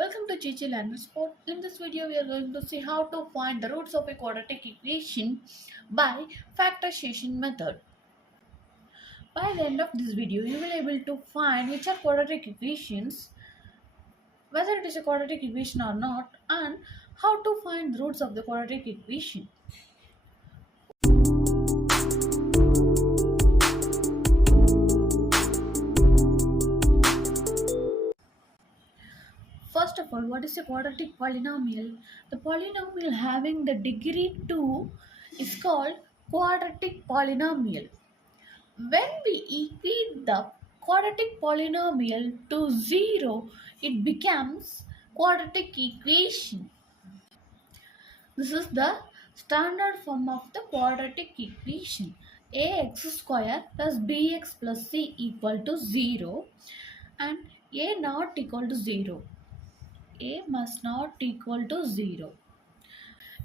Welcome to Chichi Language Sport. In this video, we are going to see how to find the roots of a quadratic equation by factorization method. By the end of this video, you will be able to find which are quadratic equations, whether it is a quadratic equation or not, and how to find the roots of the quadratic equation. First of all, what is a quadratic polynomial? The polynomial having the degree 2 is called quadratic polynomial. When we equate the quadratic polynomial to 0, it becomes quadratic equation. This is the standard form of the quadratic equation. Ax square plus bx plus c equal to 0 and a not equal to 0. A must not equal to 0.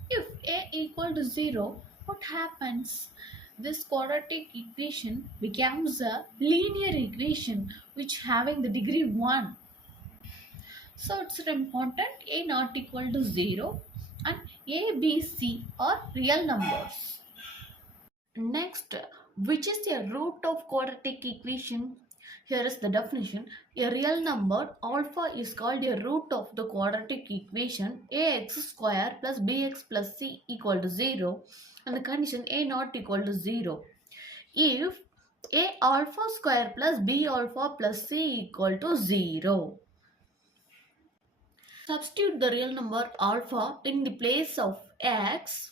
If a equal to 0, what happens? This quadratic equation becomes a linear equation which having the degree 1. So it's important a not equal to 0 and a, b, c are real numbers. Next, which is the root of quadratic equation? Here is the definition. A real number alpha is called a root of the quadratic equation ax square plus bx plus c equal to 0 and the condition a not equal to 0. If a alpha square plus b alpha plus c equal to 0. Substitute the real number alpha in the place of x.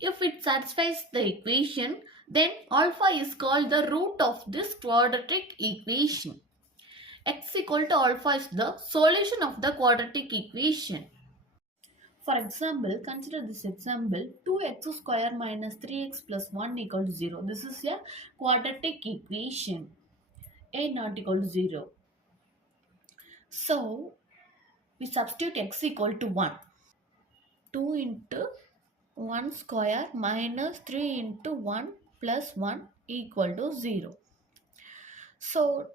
If it satisfies the equation, then alpha is called the root of this quadratic equation. X equal to alpha is the solution of the quadratic equation. For example, consider this example 2x square minus 3x plus 1 equal to 0. This is a quadratic equation. A not equal to 0. So, we substitute x equal to 1. 2 into 1 square minus 3 into 1 plus 1 equal to 0. So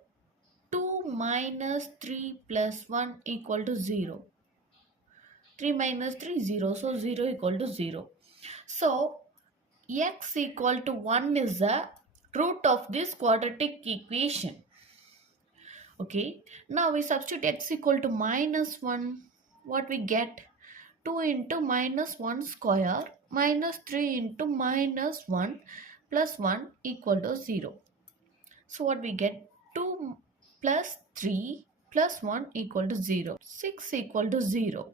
2 minus 3 plus 1 equal to 0. 3 minus 3 0. So 0 equal to 0. So x equal to 1 is the root of this quadratic equation. Okay. Now we substitute x equal to minus 1. What we get? 2 into minus 1 square minus 3 into minus 1 plus 1 equal to 0. So what we get? 2 plus 3 plus 1 equal to 0. 6 equal to 0.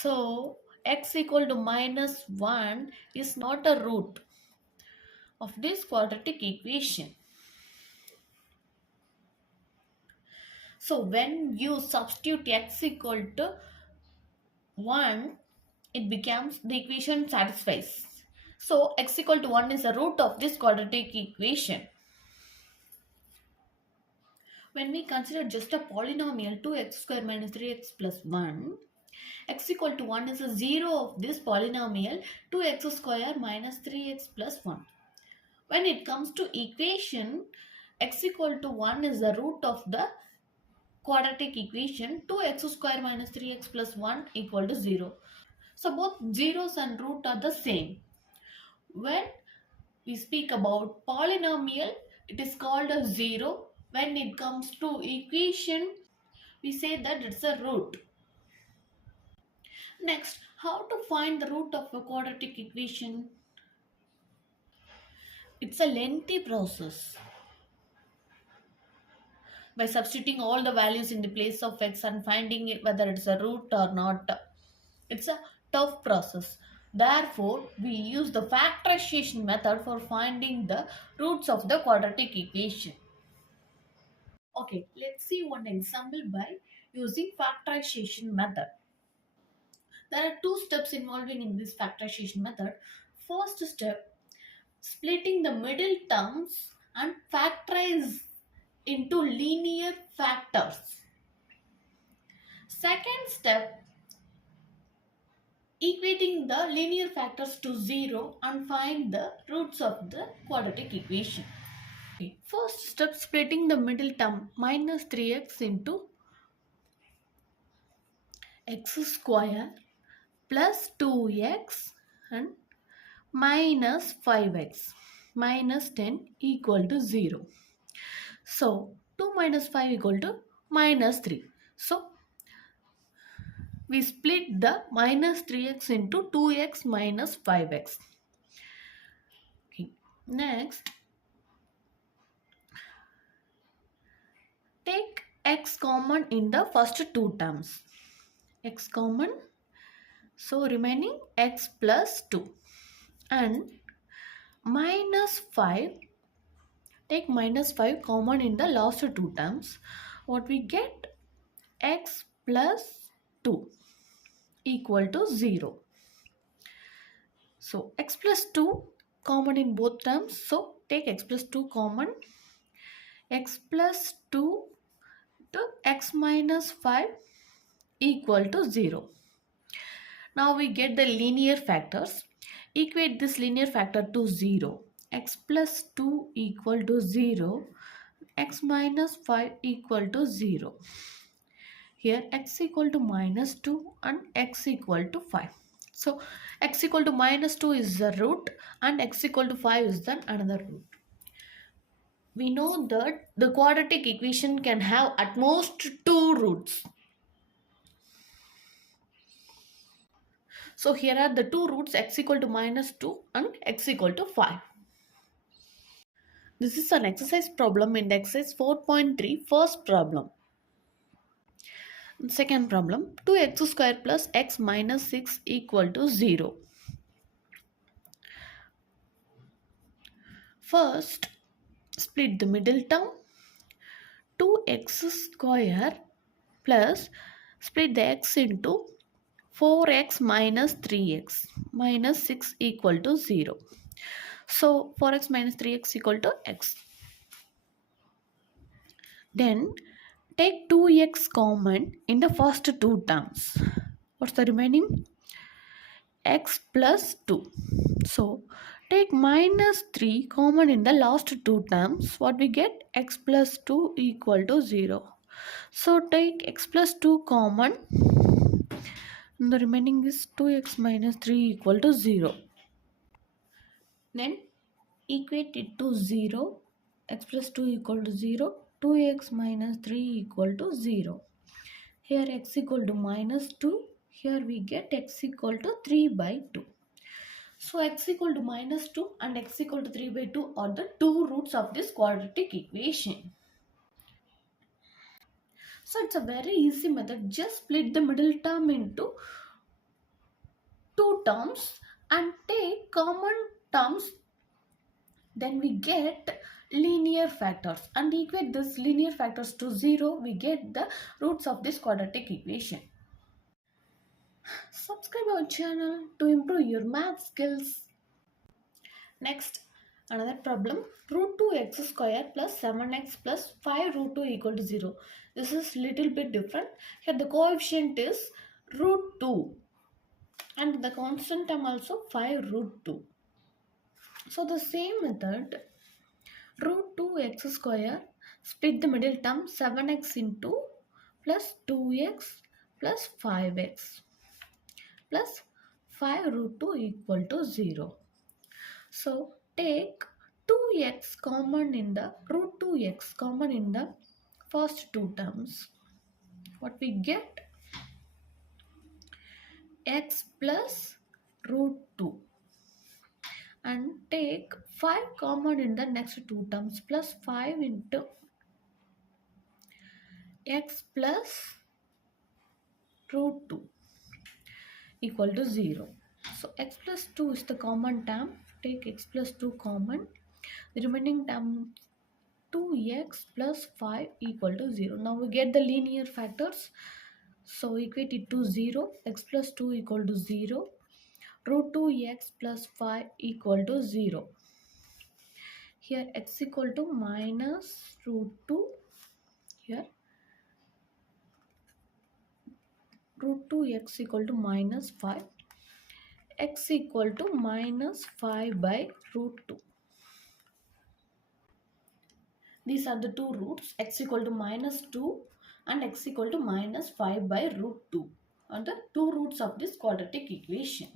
So x equal to minus 1 is not a root of this quadratic equation. So when you substitute x equal to 1, it becomes the equation satisfies. So x equal to 1 is the root of this quadratic equation. When we consider just a polynomial 2x square minus 3x plus 1, x equal to 1 is a 0 of this polynomial 2x square minus 3x plus 1. When it comes to equation, x equal to 1 is the root of the quadratic equation 2x square minus 3x plus 1 equal to 0. So both zeros and root are the same. When we speak about polynomial, it is called a 0. When it comes to equation, we say that it's a root. Next, how to find the root of a quadratic equation? It's a lengthy process. By substituting all the values in the place of x and finding it whether it's a root or not, it's a tough process. Therefore, we use the factorization method for finding the roots of the quadratic equation. Okay, let's see one example by using factorization method. There are two steps involving in this factorization method. First step, splitting the middle terms and factorize into linear factors. Second step, equating the linear factors to 0 and find the roots of the quadratic equation. First step, splitting the middle term minus 3x into x square plus 2x and minus 5x minus 10 equal to 0. So 2 minus 5 equal to minus 3. So we split the minus 3x into 2x minus 5x. Next, take x common in the first two terms. X common, so remaining x plus 2 and minus 5, take minus 5 common in the last two terms. What we get? X plus 2 equal to 0. So x plus 2 common in both terms. So take x plus 2 common. X plus 2 to x minus 5 equal to 0. Now we get the linear factors. Equate this linear factor to 0. X plus 2 equal to 0. X minus 5 equal to 0. Here x equal to minus 2 and x equal to 5. So x equal to minus 2 is the root and x equal to 5 is then another root. We know that the quadratic equation can have at most two roots. So here are the two roots, x equal to minus 2 and x equal to 5. This is an exercise problem in the exercise 4.3 first problem. Second problem, 2x square plus x minus 6 equal to 0. First, split the middle term. 2x square plus, split the x into 4x minus 3x minus 6 equal to 0. So 4x minus 3x equal to x. Then take 2x common in the first two terms. What's the remaining? X plus 2. So take minus 3 common in the last two terms. What we get? X plus 2 equal to 0. So take x plus 2 common. And the remaining is 2x minus 3 equal to 0. Then equate it to 0. X plus 2 equal to 0. 2x minus 3 equal to 0. Here x equal to minus 2. Here we get x equal to 3 by 2. So x equal to minus 2 and x equal to 3 by 2 are the two roots of this quadratic equation. So it's a very easy method. Just split the middle term into two terms and take common terms. Then we get linear factors and equate this linear factors to 0. We get the roots of this quadratic equation. Subscribe our channel to improve your math skills. Next, another problem. Root 2x square plus 7x plus 5 root 2 equal to 0. This is little bit different. Here the coefficient is root 2 and the constant term also 5 root 2. So the same method, root 2x square, split the middle term 7x into plus 2x plus 5x plus 5 root 2 equal to 0. So take 2x common in the root 2x common in the first two terms. What we get? X plus root 2. And take 5 common in the next two terms, plus 5 into x plus root 2 equal to 0. So x plus 2 is the common term. Take x plus 2 common. The remaining term 2x plus 5 equal to 0. Now we get the linear factors. So equate it to 0. X plus 2 equal to 0. Root 2x plus 5 equal to 0. Here x equal to minus root 2. Here root 2x equal to minus 5. X equal to minus 5 by root 2. These are the two roots, x equal to minus 2 and x equal to minus 5 by root 2 are the two roots of this quadratic equation.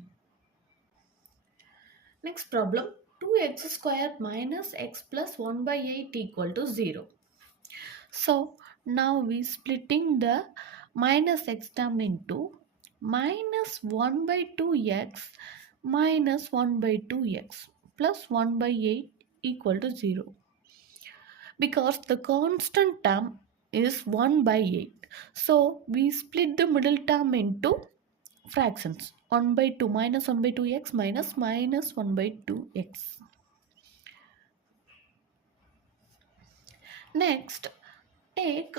Next problem, 2x square minus x plus 1 by 8 equal to 0. So now we splitting the minus x term into minus 1 by 2x minus 1 by 2x plus 1 by 8 equal to 0, because the constant term is 1 by 8. So we split the middle term into fractions, 1 by 2 minus 1 by 2x minus minus 1 by 2x. Next, take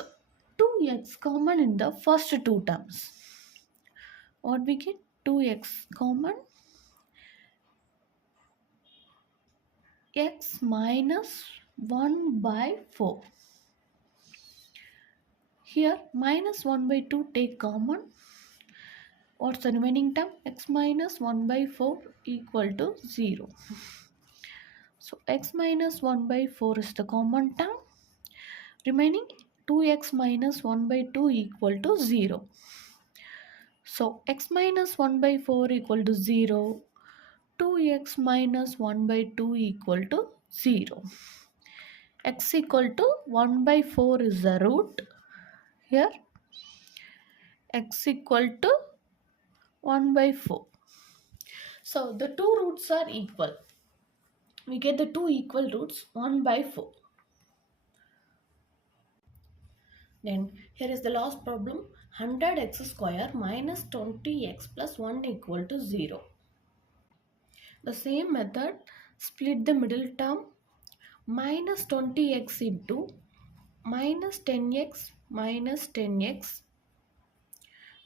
2x common in the first two terms. What we get? 2x common, x minus 1 by 4. Here minus 1 by 2 take common. What's the remaining term? X minus 1 by 4 equal to 0. So x minus 1 by 4 is the common term. Remaining 2x minus 1 by 2 equal to 0. So x minus 1 by 4 equal to 0. 2x minus 1 by 2 equal to 0. X equal to 1 by 4 is the root. Here x equal to 1 by 4. So the two roots are equal. We get the two equal roots 1 by 4. Then here is the last problem, 100x square minus 20x plus 1 equal to 0. The same method, split the middle term, minus 20x into minus 10x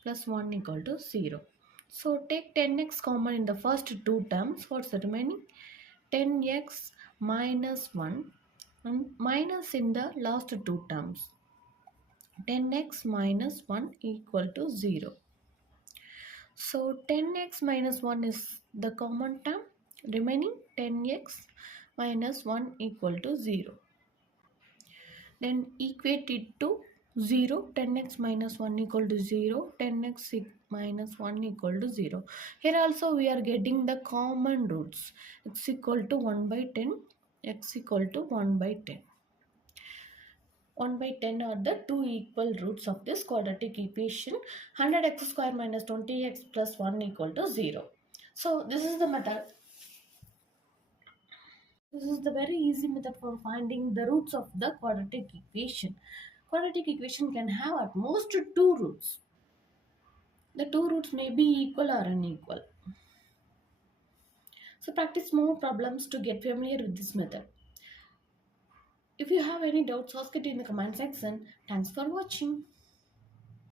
plus 1 equal to 0. So take 10x common in the first two terms. What's the remaining? 10x minus 1 and minus in the last two terms. 10x minus 1 equal to 0. So 10x minus 1 is the common term. Remaining 10x minus 1 equal to 0. Then equate it to 0. 10x minus 1 equal to 0. 10x minus 1 equal to 0. Here also we are getting the common roots. X equal to 1 by 10. X equal to 1 by 10. 1 by 10 are the two equal roots of this quadratic equation. 100x square minus 20x plus 1 equal to 0. So this is the method. This is the very easy method for finding the roots of the quadratic equation. Quadratic equation can have at most two roots. The two roots may be equal or unequal. So practice more problems to get familiar with this method. If you have any doubts, ask it in the comment section. Thanks for watching.